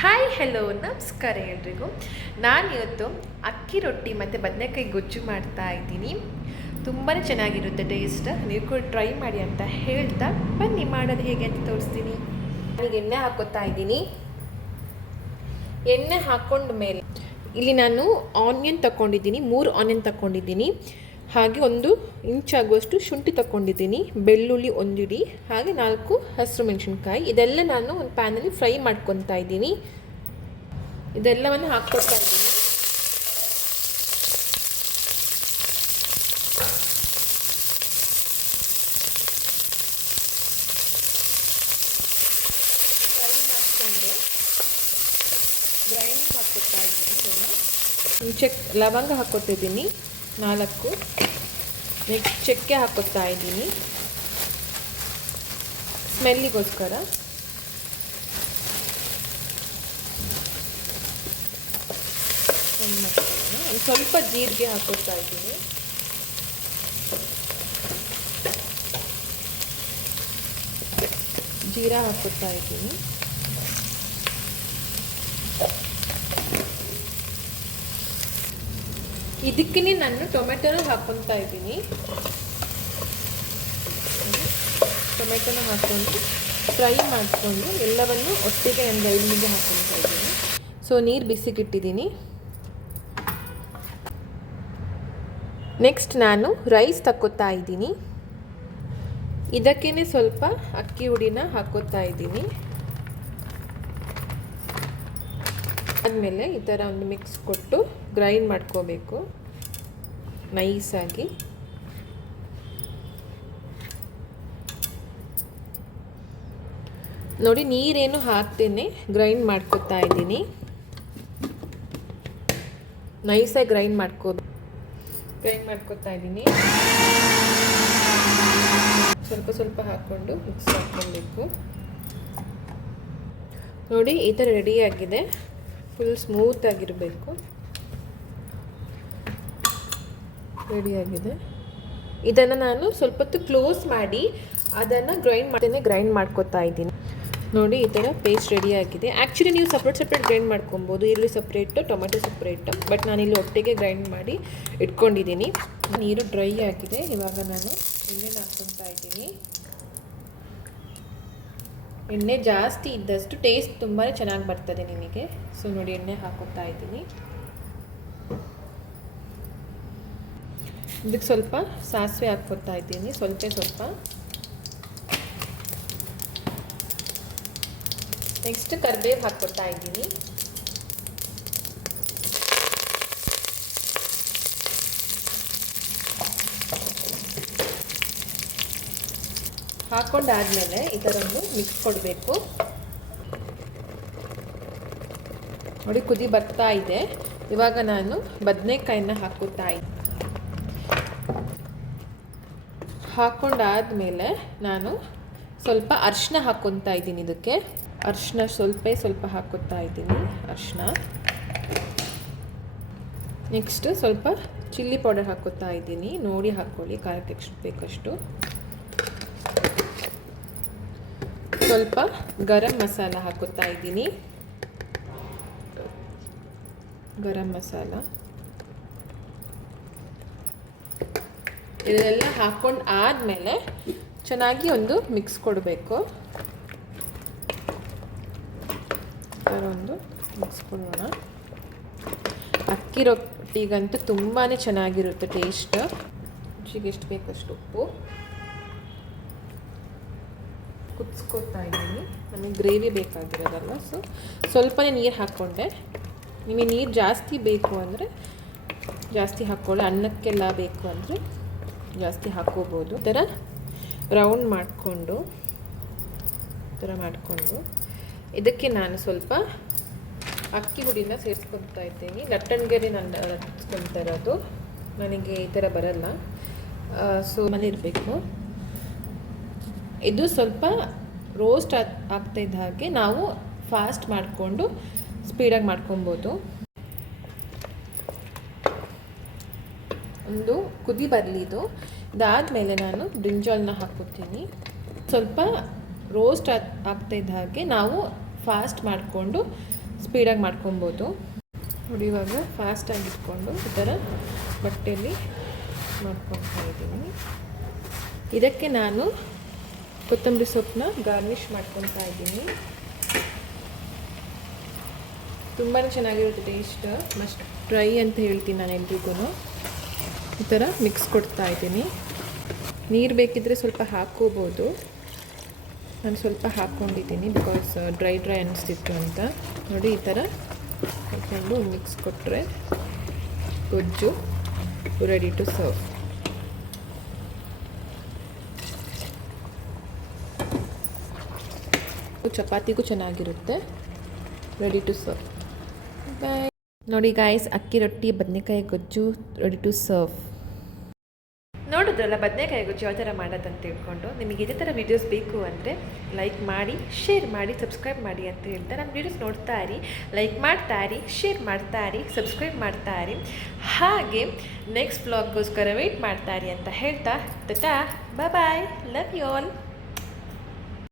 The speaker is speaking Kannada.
ಹಾಯ್ ಹೆಲೋ ನಮಸ್ಕಾರ ಎಲ್ರಿಗೂ. ನಾನಿವತ್ತು ಅಕ್ಕಿ ರೊಟ್ಟಿ ಮತ್ತು ಬದನೆಕಾಯಿ ಗೊಜ್ಜು ಮಾಡ್ತಾ ಇದ್ದೀನಿ. ತುಂಬಾ ಚೆನ್ನಾಗಿರುತ್ತೆ ಟೇಸ್ಟ್. ನೀವು ಕೂಡ ಟ್ರೈ ಮಾಡಿ ಅಂತ ಹೇಳ್ತಾ ಬನ್ನಿ ಮಾಡೋದು ಹೇಗೆ ಅಂತ ತೋರಿಸ್ತೀನಿ. ಈಗ ಎಣ್ಣೆ ಹಾಕೋತಾ ಇದ್ದೀನಿ. ಎಣ್ಣೆ ಹಾಕೊಂಡ ಮೇಲೆ ಇಲ್ಲಿ ನಾನು ಆನಿಯನ್ ತಗೊಂಡಿದ್ದೀನಿ, 3 ಆನಿಯನ್ ತಗೊಂಡಿದ್ದೀನಿ. ಹಾಗೆ 1 ಇಂಚ್ ಆಗುವಷ್ಟು ಶುಂಠಿ ತಗೊಂಡಿದ್ದೀನಿ, ಬೆಳ್ಳುಳ್ಳಿ 1 ಇಡಿ, ಹಾಗೆ 4 ಹಸಿರು ಮೆಣಸಿನ್ಕಾಯಿ. ಇದೆಲ್ಲ ನಾನು ಒಂದು ಪ್ಯಾನಲ್ಲಿ ಫ್ರೈ ಮಾಡ್ಕೊತಾ ಇದ್ದೀನಿ. ಇದೆಲ್ಲವನ್ನು ಹಾಕ್ಕೊತಾ ಇದ್ದೀನಿ. ಫ್ರೈ ಮಾಡಿಕೊಂಡು ಗ್ರೈಂಡ್ ಹಾಕ್ಕೊತಾ ಇದ್ದೀನಿ. ಲವಂಗ ಹಾಕ್ಕೊತಿದ್ದೀನಿ 4. ನೆಕ್ಸ್ಟ್ ಚಕ್ಕೆ ಹಾಕ್ಕೊತಾ ಇದ್ದೀನಿ ಸ್ಮೆಲ್ಲಿಗೋಸ್ಕರ. ಒಂದು ಸ್ವಲ್ಪ ಜೀರಿಗೆ ಹಾಕ್ಕೊತಾ ಇದ್ದೀನಿ. ಜೀರಾ ಹಾಕ್ಕೊತಾ ಇದ್ದೀನಿ. ಇದಕ್ಕೆ ನಾನು ಟೊಮೆಟೊನ ಹಾಕ್ಕೊತಾ ಇದ್ದೀನಿ. ಟೊಮೆಟೊನ ಹಾಕ್ಕೊಂಡು ಫ್ರೈ ಮಾಡಿಕೊಂಡು ಎಲ್ಲವನ್ನು ಒಟ್ಟಿಗೆ ಒಂದು 5 ನಿಮಿಷ ಹಾಕ್ಕೊತಾ ಇದ್ದೀನಿ. ಸೊ ನೀರು ಬಿಸಿಗಿಟ್ಟಿದ್ದೀನಿ. ನೆಕ್ಸ್ಟ್ ನಾನು ರೈಸ್ ತಕ್ಕೊತಾ ಇದ್ದೀನಿ. ಇದಕ್ಕೇ ಸ್ವಲ್ಪ ಅಕ್ಕಿ ಹುಡಿನ ಹಾಕ್ಕೊತಾ ಇದ್ದೀನಿ. ಆದಮೇಲೆ ಈ ಥರ ಒಂದು ಮಿಕ್ಸ್ ಕೊಟ್ಟು ಗ್ರೈಂಡ್ ಮಾಡ್ಕೋಬೇಕು ನೈಸಾಗಿ. ನೋಡಿ, ನೀರೇನು ಹಾಕ್ತೇನೆ ಗ್ರೈಂಡ್ ಮಾಡ್ಕೊತಾ ಇದ್ದೀನಿ. ನೈಸಾಗಿ ಗ್ರೈಂಡ್ ಮಾಡ್ಕೊತಾ ಇದ್ದೀನಿ. ಸ್ವಲ್ಪ ಹಾಕ್ಕೊಂಡು ಮಿಕ್ಸ್ ಮಾಡ್ಕೊಬೇಕು. ನೋಡಿ, ಈ ಥರ ರೆಡಿಯಾಗಿದೆ. ಫುಲ್ ಸ್ಮೂತ್ ಆಗಿರಬೇಕು. ರೆಡಿಯಾಗಿದೆ. ಇದನ್ನು ನಾನು ಸ್ವಲ್ಪ ಹೊತ್ತು ಕ್ಲೋಸ್ ಮಾಡಿ ಅದನ್ನು ಗ್ರೈಂಡ್ ಮಾಡ್ಕೊತಾ ಇದ್ದೀನಿ. ನೋಡಿ, ಈ ಥರ ಪೇಸ್ಟ್ ರೆಡಿಯಾಗಿದೆ. ಆ್ಯಕ್ಚುಲಿ ನೀವು ಸಪ್ರೇಟ್ ಗ್ರೈಂಡ್ ಮಾಡ್ಕೊಬೋದು. ಈರುಳ್ಳಿ ಸಪ್ರೇಟು, ಟೊಮೆಟೊ ಸಪ್ರೇಟು. ಬಟ್ ನಾನಿಲ್ಲಿ ಒಟ್ಟಿಗೆ ಗ್ರೈಂಡ್ ಮಾಡಿ ಇಟ್ಕೊಂಡಿದ್ದೀನಿ. ನೀರು ಡ್ರೈ ಆಗಿದೆ. ಇವಾಗ ನಾನು ಎಣ್ಣೆನ ಹಾಕ್ಕೊತಾ ಇದ್ದೀನಿ. ಎಣ್ಣೆ ಜಾಸ್ತಿ ಇದ್ದಷ್ಟು ಟೇಸ್ಟ್ ತುಂಬಾ ಚೆನ್ನಾಗಿ ಬರ್ತದೆ ನಿಮಗೆ. ಸೊ ನೋಡಿ, ಎಣ್ಣೆ ಹಾಕೋತಾ ಇದ್ದೀನಿ. ಇದಕ್ಕೆ ಸ್ವಲ್ಪ ಸಾಸಿವೆ ಹಾಕ್ಕೊತಾ ಇದ್ದೀನಿ, ಸ್ವಲ್ಪ. ನೆಕ್ಸ್ಟ್ ಕರಿಬೇವು ಹಾಕ್ಕೊತಾ ಇದ್ದೀನಿ. ಹಾಕೊಂಡಾದ್ಮೇಲೆ ಈ ಥರ ಒಂದು ಮಿಕ್ಸ್ ಕೊಡಬೇಕು. ನೋಡಿ, ಕುದಿ ಬರ್ತಾ ಇದೆ. ಇವಾಗ ನಾನು ಬದನೆಕಾಯಿನ ಹಾಕುತ್ತಾ ಇದ್ದೀನಿ. ಹಾಕೊಂಡಾದ್ಮೇಲೆ ನಾನು ಸ್ವಲ್ಪ ಅರಿಶಿನ ಹಾಕ್ಕೊತಾ ಇದ್ದೀನಿ. ಇದಕ್ಕೆ ಅರಿಶಿನ ಸ್ವಲ್ಪ ಹಾಕ್ಕೊತಾ ಇದ್ದೀನಿ. ಅರಿಶಿನ. ನೆಕ್ಸ್ಟ್ ಸ್ವಲ್ಪ ಚಿಲ್ಲಿ ಪೌಡರ್ ಹಾಕ್ಕೊತಾ ಇದ್ದೀನಿ. ನೋಡಿ ಹಾಕ್ಕೊಳ್ಳಿ, ಖಾರಕ್ಕೆ ಎಷ್ಟು ಬೇಕಷ್ಟು. ಸ್ವಲ್ಪ ಗರಂ ಮಸಾಲ ಹಾಕುತ್ತಾ ಇದ್ದೀನಿ. ಗರಂ ಮಸಾಲ ಇದೆಲ್ಲ ಹಾಕೊಂಡು ಆದಮೇಲೆ ಚೆನ್ನಾಗಿ ಒಂದು ಮಿಕ್ಸ್ ಕೊಡಬೇಕು. ಒಂದು ಮಿಕ್ಸ್ ಕೊಡೋಣ. ಅಕ್ಕಿ ರೊಟ್ಟಿಗಂತೂ ತುಂಬಾ ಚೆನ್ನಾಗಿರುತ್ತೆ ಟೇಸ್ಟ್. ರುಚಿಗೆ ಎಷ್ಟು ಬೇಕಷ್ಟು ಉಪ್ಪು ಕುದಿಸ್ಕೊತಾ ಇದ್ದೀನಿ. ನಮಗೆ ಗ್ರೇವಿ ಬೇಕಾಗಿರೋದಲ್ಲ, ಸೊ ಸ್ವಲ್ಪನೇ ನೀರು ಹಾಕ್ಕೊಂಡೆ. ನಿಮಗೆ ನೀರು ಜಾಸ್ತಿ ಬೇಕು ಅಂದರೆ ಜಾಸ್ತಿ ಹಾಕ್ಕೊಳ್ಳಿ. ಅನ್ನಕ್ಕೆಲ್ಲ ಬೇಕು ಅಂದರೆ ಜಾಸ್ತಿ ಹಾಕ್ಕೋಬೋದು. ಈ ಥರ ರೌಂಡ್ ಮಾಡಿಕೊಂಡು ಇದಕ್ಕೆ ನಾನು ಸ್ವಲ್ಪ ಅಕ್ಕಿ ಹುಡಿನ ಸೇರಿಸ್ಕೊತಾ ಇದ್ದೀನಿ. ಲಟ್ಟಣಿಗೆರೆ ನಾನು ಲಟ್ಟಿಸ್ಕೊತಾ ಇರೋದು. ನನಗೆ ಈ ಥರ ಬರಲ್ಲ, ಸೊ ಮನೆ ಇರಬೇಕು. ಇದು ಸ್ವಲ್ಪ ರೋಸ್ಟ್ ಆಗ್ತಾ ಇದ್ದ ಹಾಗೆ ನಾವು ಫಾಸ್ಟ್ ಮಾಡಿಕೊಂಡು ಸ್ಪೀಡಾಗಿ ಮಾಡ್ಕೊಬೋದು. ಒಂದು ಕುದಿ ಬರಲಿ ಇದು. ಇದಾದಮೇಲೆ ನಾನು ಬ್ರಿಂಜಾಲ್ನ ಹಾಕ್ಕೊತೀನಿ. ಸ್ವಲ್ಪ ರೋಸ್ಟ್ ಆಗ್ತಾ ಇದ್ದ ಹಾಗೆ ನಾವು ಫಾಸ್ಟ್ ಮಾಡಿಕೊಂಡು ಸ್ಪೀಡಾಗಿ ಮಾಡ್ಕೊಬೋದು. ನೋಡಿ ಇವಾಗ ಫಾಸ್ಟಾಗಿ ಇಟ್ಕೊಂಡು ಈ ಥರ ಬಟ್ಟೆಯಲ್ಲಿ ಮಾಡ್ಕೊತಾ ಇದ್ದೀನಿ. ಇದಕ್ಕೆ ನಾನು ಕೊತ್ತಂಬರಿ ಸೊಪ್ಪನ್ನ ಗಾರ್ನಿಷ್ ಮಾಡ್ಕೊತಾ ಇದ್ದೀನಿ. ತುಂಬಾ ಚೆನ್ನಾಗಿರುತ್ತೆ ಟೇಸ್ಟ್. ಮಸ್ಟ್ ಟ್ರೈ ಅಂತ ಹೇಳ್ತೀನಿ ನಾನು ಎಲ್ರಿಗೂ. ಈ ಥರ ಮಿಕ್ಸ್ ಕೊಡ್ತಾ ಇದ್ದೀನಿ. ನೀರು ಬೇಕಿದ್ದರೆ ಸ್ವಲ್ಪ ಹಾಕ್ಕೋಬೋದು. ನಾನು ಸ್ವಲ್ಪ ಹಾಕ್ಕೊಂಡಿದ್ದೀನಿ ಬಿಕಾಸ್ ಡ್ರೈ ಅನ್ನಿಸ್ತಿತ್ತು ಅಂತ. ನೋಡಿ ಈ ಥರ ಹಾಕ್ಕೊಂಡು ಮಿಕ್ಸ್ ಕೊಟ್ಟರೆ ಗೊಜ್ಜು ರೆಡಿ ಟು ಸರ್ವ್. ಚಪಾತಿಗೂ ಚೆನ್ನಾಗಿರುತ್ತೆ. Ready to serve. ಬಾಯ್. ನೋಡಿ ಗಾಯ್ಸ್, ಅಕ್ಕಿ ರೊಟ್ಟಿ ಬದನೆಕಾಯಿ ಗೊಜ್ಜು ರೆಡಿ ಟು ಸರ್ವ್. ನೋಡಿದ್ರಲ್ಲ ಬದನೆಕಾಯಿ ಗೊಜ್ಜು ಯಾವ ಥರ ಮಾಡೋದಂತ ತಿಳ್ಕೊಂಡು. ನಿಮಗೆ ಇದೇ ಥರ ವೀಡಿಯೋಸ್ ಬೇಕು ಅಂದರೆ ಲೈಕ್ ಮಾಡಿ, ಶೇರ್ ಮಾಡಿ, ಸಬ್ಸ್ಕ್ರೈಬ್ ಮಾಡಿ ಅಂತ ಹೇಳ್ತಾ ನನ್ನ ವೀಡಿಯೋಸ್ ನೋಡ್ತಾ ಇರಿ, ಲೈಕ್ ಮಾಡ್ತಾ ಇರಿ, ಶೇರ್ ಮಾಡ್ತಾ ಇರಿ, ಸಬ್ಸ್ಕ್ರೈಬ್ ಮಾಡ್ತಾ ಇರಿ. ಹಾಗೆ ನೆಕ್ಸ್ಟ್ ವ್ಲಾಗ್ಗೋಸ್ಕರ ವೆಯ್ಟ್ ಮಾಡ್ತಾ ಇರಿ ಅಂತ ಹೇಳ್ತಾ ಟಾಟಾ, ಬಾಯ್, ಲವ್ ಯು ಆಲ್.